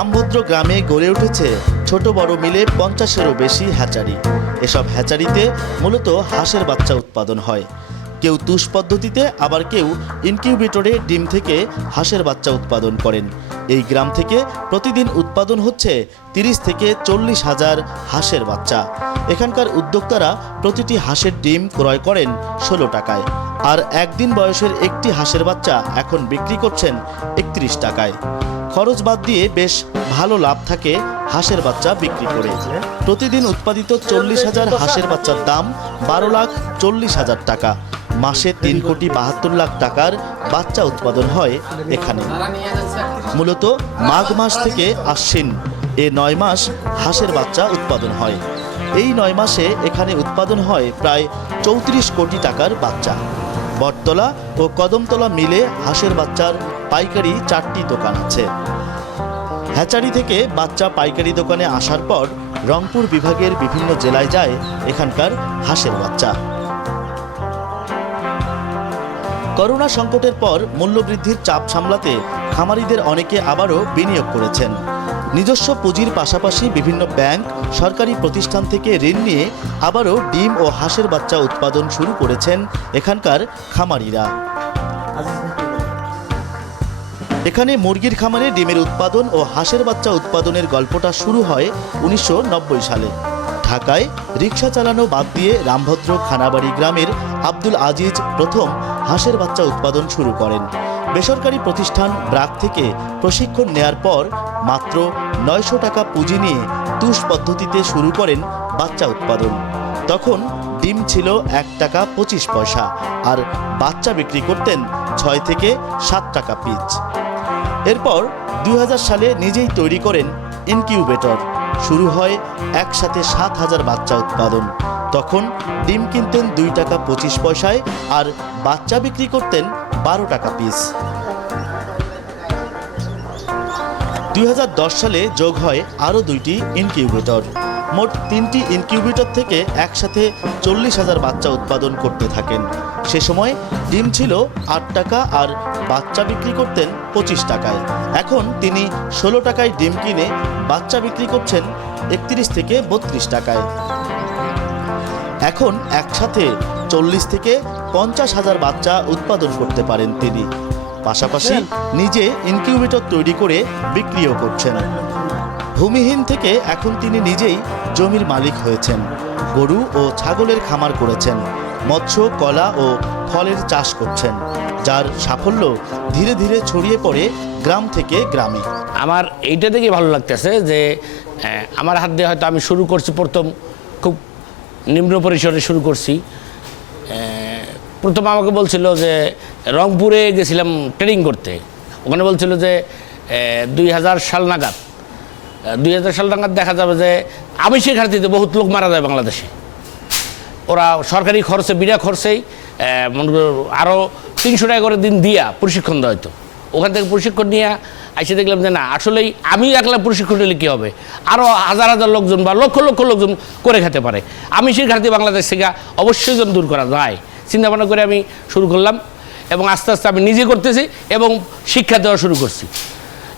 রামভদ্র গ্রামে গড়ে উঠেছে ছোট বড় মিলে পঞ্চাশেরও বেশি হ্যাচারি। এসব হ্যাচারিতে মূলত হাঁসের বাচ্চা উৎপাদন হয়। কেউ তুষ পদ্ধতিতে, আবার কেউ ইনকিউবেটরে ডিম থেকে হাঁসের বাচ্চা উৎপাদন করেন। এই গ্রাম থেকে প্রতিদিন উৎপাদন হচ্ছে তিরিশ থেকে চল্লিশ হাজার হাঁসের বাচ্চা। এখানকার উদ্যোক্তারা প্রতিটি হাঁসের ডিম ক্রয় করেন ষোলো টাকায়। আর একদিন বয়সের একটি হাঁসের বাচ্চা এখন বিক্রি করছেন একত্রিশ টাকায়। খরচ বাদ দিয়ে বেশ ভালো লাভ থাকে হাঁসের বাচ্চা বিক্রি করে। প্রতিদিন উৎপাদিত চল্লিশ হাজার হাঁসের বাচ্চার দাম বারো লাখ চল্লিশ হাজার টাকা। মাসে তিন কোটি বাহাত্তর লাখ টাকার বাচ্চা উৎপাদন হয় এখানে। মূলত মাঘ মাস থেকে আশ্বিন এ নয় মাস হাঁসের বাচ্চা উৎপাদন হয়। এই নয় মাসে এখানে উৎপাদন হয় প্রায় চৌত্রিশ কোটি টাকার বাচ্চা। বটতলা ও কদমতলা মিলে হাঁসের বাচ্চার পাইকারি চারটি দোকান আছে। হ্যাচারি থেকে বাচ্চা পাইকারি দোকানে আসার পর রংপুর বিভাগের বিভিন্ন জেলায় যায় এখানকার হাঁসের বাচ্চা। করোনা সংকটের পর মূল্যবৃদ্ধির চাপ সামলাতে খামারিদের অনেকে আবারও বিনিয়োগ করেছেন। নিজস্ব পুঁজির পাশাপাশি বিভিন্ন ব্যাংক, সরকারি প্রতিষ্ঠান থেকে ঋণ নিয়ে আবারও ডিম ও হাঁসের বাচ্চা উৎপাদন শুরু করেছেন এখানকার খামারিরা। এখানে মুরগির খামারে ডিমের উৎপাদন ও হাঁসের বাচ্চা উৎপাদনের গল্পটা শুরু হয় উনিশশো নব্বই সালে। ঢাকায় রিক্সা চালানো বাদ দিয়ে রামভদ্র খানাবাড়ি গ্রামের আব্দুল আজিজ প্রথম হাঁসের বাচ্চা উৎপাদন শুরু করেন। বেসরকারি প্রতিষ্ঠান ব্রাক থেকে প্রশিক্ষণ নেয়ার পর মাত্র নয়শো টাকা পুঁজি নিয়ে তুষ পদ্ধতিতে শুরু করেন বাচ্চা উৎপাদন। তখন ডিম ছিল এক টাকা পঁচিশ পয়সা আর বাচ্চা বিক্রি করতেন ছয় থেকে সাত টাকা পিচ। এরপর দুই হাজার সালে নিজেই তৈরি করেন ইনকিউবেটর। শুরু হয় একসাথে সাত হাজার বাচ্চা উৎপাদন। তখন ডিম কিনতেন দুই টাকা পঁচিশ পয়সায় আর বাচ্চা বিক্রি করতেন বারো টাকা পিস দুই হাজার দশ সালে যোগ হয় আরও দুইটি ইনকিউবেটর। মোট তিনটি ইনকিউবেটর থেকে একসাথে চল্লিশ হাজার বাচ্চা উৎপাদন করতে থাকেন। সে সময় ডিম ছিল আট টাকা আর বাচ্চা বিক্রি করতেন পঁচিশ টাকায়। এখন তিনি ষোলো টাকায় ডিম কিনে বাচ্চা বিক্রি করছেন একত্রিশ থেকে বত্রিশ টাকায়। এখন একসাথে চল্লিশ থেকে পঞ্চাশ হাজার বাচ্চা উৎপাদন করতে পারেন তিনি। পাশাপাশি নিজে ইনকিউবেটর তৈরি করে বিক্রিও করছেন। ভূমিহীন থেকে এখন তিনি নিজেই জমির মালিক হয়েছেন। গরু ও ছাগলের খামার করেছেন, মৎস্য, কলা ও ফলের চাষ করছেন, যার সাফল্য ধীরে ধীরে ছড়িয়ে পড়ে গ্রাম থেকে গ্রামে। আমার এইটা দেখে ভালো লাগতেছে যে আমার হাত দিয়ে হয়তো আমি শুরু করছি প্রথম, খুব নিম্ন পরিসরে শুরু করছি। প্রথম আমাকে বলছিল যে, রংপুরে গেছিলাম ট্রেনিং করতে। ওখানে বলছিল যে দুই হাজার সাল নাগাদ দুই হাজার সাল নাগাদ দেখা যাবে যে আমিষের ঘাটতিতে বহুত লোক মারা যায় বাংলাদেশে। ওরা সরকারি খরচে, বিনা খরচেই মনে করো আরও তিনশো টাকা করে দিন দিয়া প্রশিক্ষণ দেওয়া হতো ওখান থেকে প্রশিক্ষণ নিয়ে এসে দেখলাম যে না, আসলেই আমি একলা প্রশিক্ষণ নিলে কী হবে? আরও হাজার হাজার লোকজন বা লক্ষ লক্ষ লোকজন করে খেতে পারে। আমি ঘাটতি বাংলাদেশ থেকে অবশ্যই যেন দূর করা যায়। চিন্তা ভাবনা করে আমি শুরু করলাম এবং আস্তে আস্তে আমি নিজে করতেছি এবং শিক্ষা দেওয়া শুরু করছি।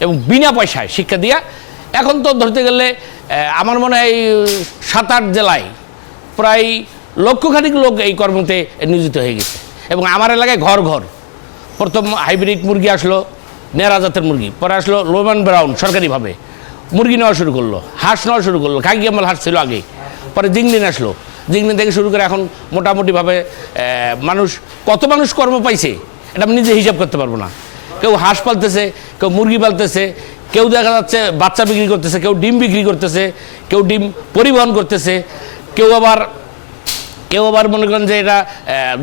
এবং বিনা পয়সায় শিক্ষা দিয়া এখন তো ধরতে গেলে আমার মনে হয় সাত আট জেলায় প্রায় লক্ষখানিক লোক এই কর্মতে নিয়োজিত হয়ে গেছে। এবং আমার এলাকায় ঘর ঘর। প্রথম হাইব্রিড মুরগি আসলো নেরা জাতের মুরগি। পরে আসলো লোমান ব্রাউন, সরকারিভাবে। মুরগি নেওয়া শুরু করল, হাঁস নেওয়া শুরু করল কাকিয়ামাল হাঁস ছিল আগে। পরে জিংলিন আসলো। জিংলিন থেকে শুরু করে এখন মোটামুটিভাবে মানুষ, কত মানুষ কর্ম পাইছে, এটা আমি নিজে হিসাব করতে পারব না। কেউ হাঁস পালতেছে, কেউ মুরগি পালতেছে কেউ দেখা যাচ্ছে বাচ্চা বিক্রি করতেছে, কেউ ডিম বিক্রি করতেছে, কেউ ডিম পরিবহন করতেছে, কেউ আবার কেউ আবার মনে করেন যে এটা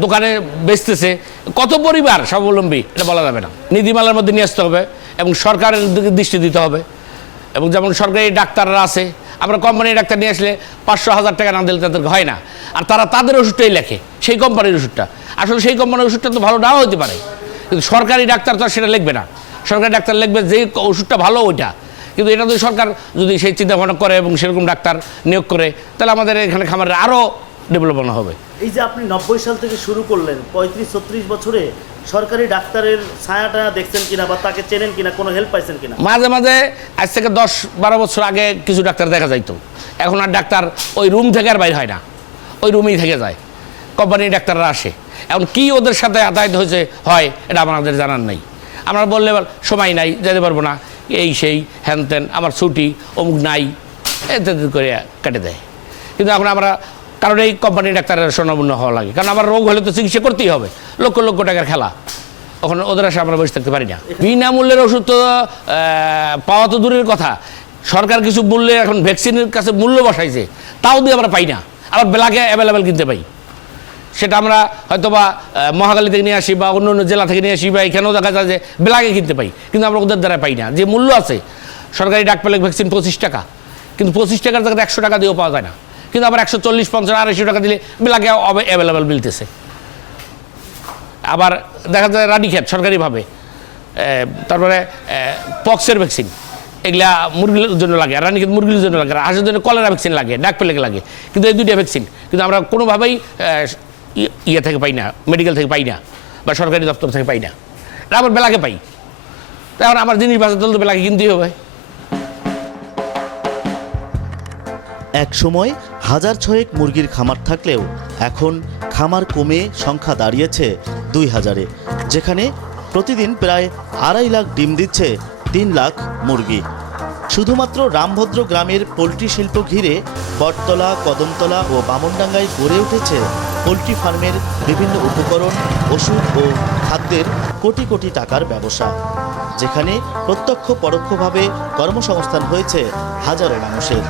দোকানে বেচতেছে। কত পরিবার স্বাবলম্বী, এটা বলা যাবে না। নীতিমালার মধ্যে নিয়ে আসতে হবে এবং সরকারের দিকে দৃষ্টি দিতে হবে। এবং যেমন সরকারি ডাক্তাররা আছে, আমরা কোম্পানির ডাক্তার নিয়ে আসলে পাঁচশো হাজার টাকা না দিলে তাদেরকে হয় না। আর তারা তাদের ওষুধটাই লেখে, সেই কোম্পানির ওষুধটা। আসলে সেই কোম্পানির ওষুধটা তো ভালো নাও হতে পারে। কিন্তু সরকারি ডাক্তার তো সেটা লিখবে না। সরকারি ডাক্তার লিখবে যে ওষুধটা ভালো ওইটা। কিন্তু এটা যদি সরকার যদি সেই চিন্তা ভাবনা করে এবং সেরকম ডাক্তার নিয়োগ করে তাহলে আমাদের এখানে খামারের আরও ডেভেলপমেন্ট হবে। এই যে আপনি নব্বই সাল থেকে শুরু করলেন পঁয়ত্রিশ ছত্রিশ বছরে সরকারি ডাক্তারের ছায়াটা দেখছেন কিনা বা তাকে চেনেন কিনা কোনো হেল্প পাইছেন কিনা? মাঝে মাঝে আজ থেকে দশ বারো বছর আগে কিছু ডাক্তার দেখা যাইতো। এখন আর ডাক্তার ওই রুম থেকে আর বাইর হয় না। ওই রুমেই থেকে যায়। কোম্পানির ডাক্তাররা আসে। এখন কি ওদের সাথে আদায়ত হয়েছে হয় এটা আমাদের জানার নাই। আমরা বললে এবার সময় নাই, যেতে পারব না। এই সেই হ্যান ত্যান আমার ছুটি, অমুক নাই, এতে করে কেটে দেয়। কিন্তু এখন আমরা কারণ এই কোম্পানির ডাক্তারের স্বর্ণপূর্ণ হওয়া লাগে। কারণ আমার রোগ হলে তো চিকিৎসা করতেই হবে, লক্ষ লক্ষ টাকার খেলা। ওখানে ওদের আসে আমরা বসে থাকতে পারি না। বিনামূল্যের ওষুধ তো পাওয়া তো দূরের কথা। সরকার কিছু মূল্যে এখন ভ্যাকসিনের কাছে মূল্য বসাইছে, তাও দিয়ে আমরা পাই না। আবার বেলাকে অ্যাভেলেবেল কিনতে পাই। সেটা আমরা হয়তো বা আহ, মহাখালী থেকে নিয়ে আসি বা অন্য অন্য জেলা থেকে নিয়ে আসি বা এখানেও দেখা যায় যে বেলাকে কিনতে পাই কিন্তু আমরা ওদের দ্বারা পাই না। যে মূল্য আছে সরকারি ডাক পেলে ভ্যাকসিন পঁচিশ টাকা কিন্তু পঁচিশ টাকার জায়গায় একশো টাকা দিয়েও পাওয়া যায় না। কিন্তু আবার একশো চল্লিশ পঞ্চাশ আড়াইশো টাকা দিলে বেলাকে অ্যাভেলেবেল মিলতেছে। আবার দেখা যায় রানীক্ষেত সরকারিভাবে তারপরে পক্সের ভ্যাকসিন এগুলা মুরগির জন্য লাগে আর রানীক্ষেত মুরগির জন্য লাগে হাঁসের জন্য কলেরা ভ্যাকসিন লাগে ডাক পেলেকে লাগে কিন্তু এই দুইটা ভ্যাকসিন কিন্তু আমরা কোনোভাবেই ইয়ে থেকে পাই না মেডিকেল থেকে পাই না, বা সরকারি দপ্তর থেকে পাই না। আবার বেলাকে পাই। এখন আমার জিনিস বাজার দল তো বেলাকে কিনতেই হবে। এক সময় হাজার ছয়েক মুরগির খামার থাকলেও এখন খামার কমে সংখ্যা দাঁড়িয়েছে দুই হাজারে, যেখানে প্রতিদিন প্রায় আড়াই লাখ ডিম দিচ্ছে তিন লাখ মুরগি। শুধুমাত্র রামভদ্র গ্রামের পোলট্রি শিল্প ঘিরে বটতলা, কদমতলা ও বামনডাঙ্গায় গড়ে উঠেছে পোলট্রি ফার্মের বিভিন্ন উপকরণ, ওষুধ ও খাদ্যের কোটি কোটি টাকার ব্যবসা, যেখানে প্রত্যক্ষ পরোক্ষভাবে কর্মসংস্থান হয়েছে হাজারো মানুষের।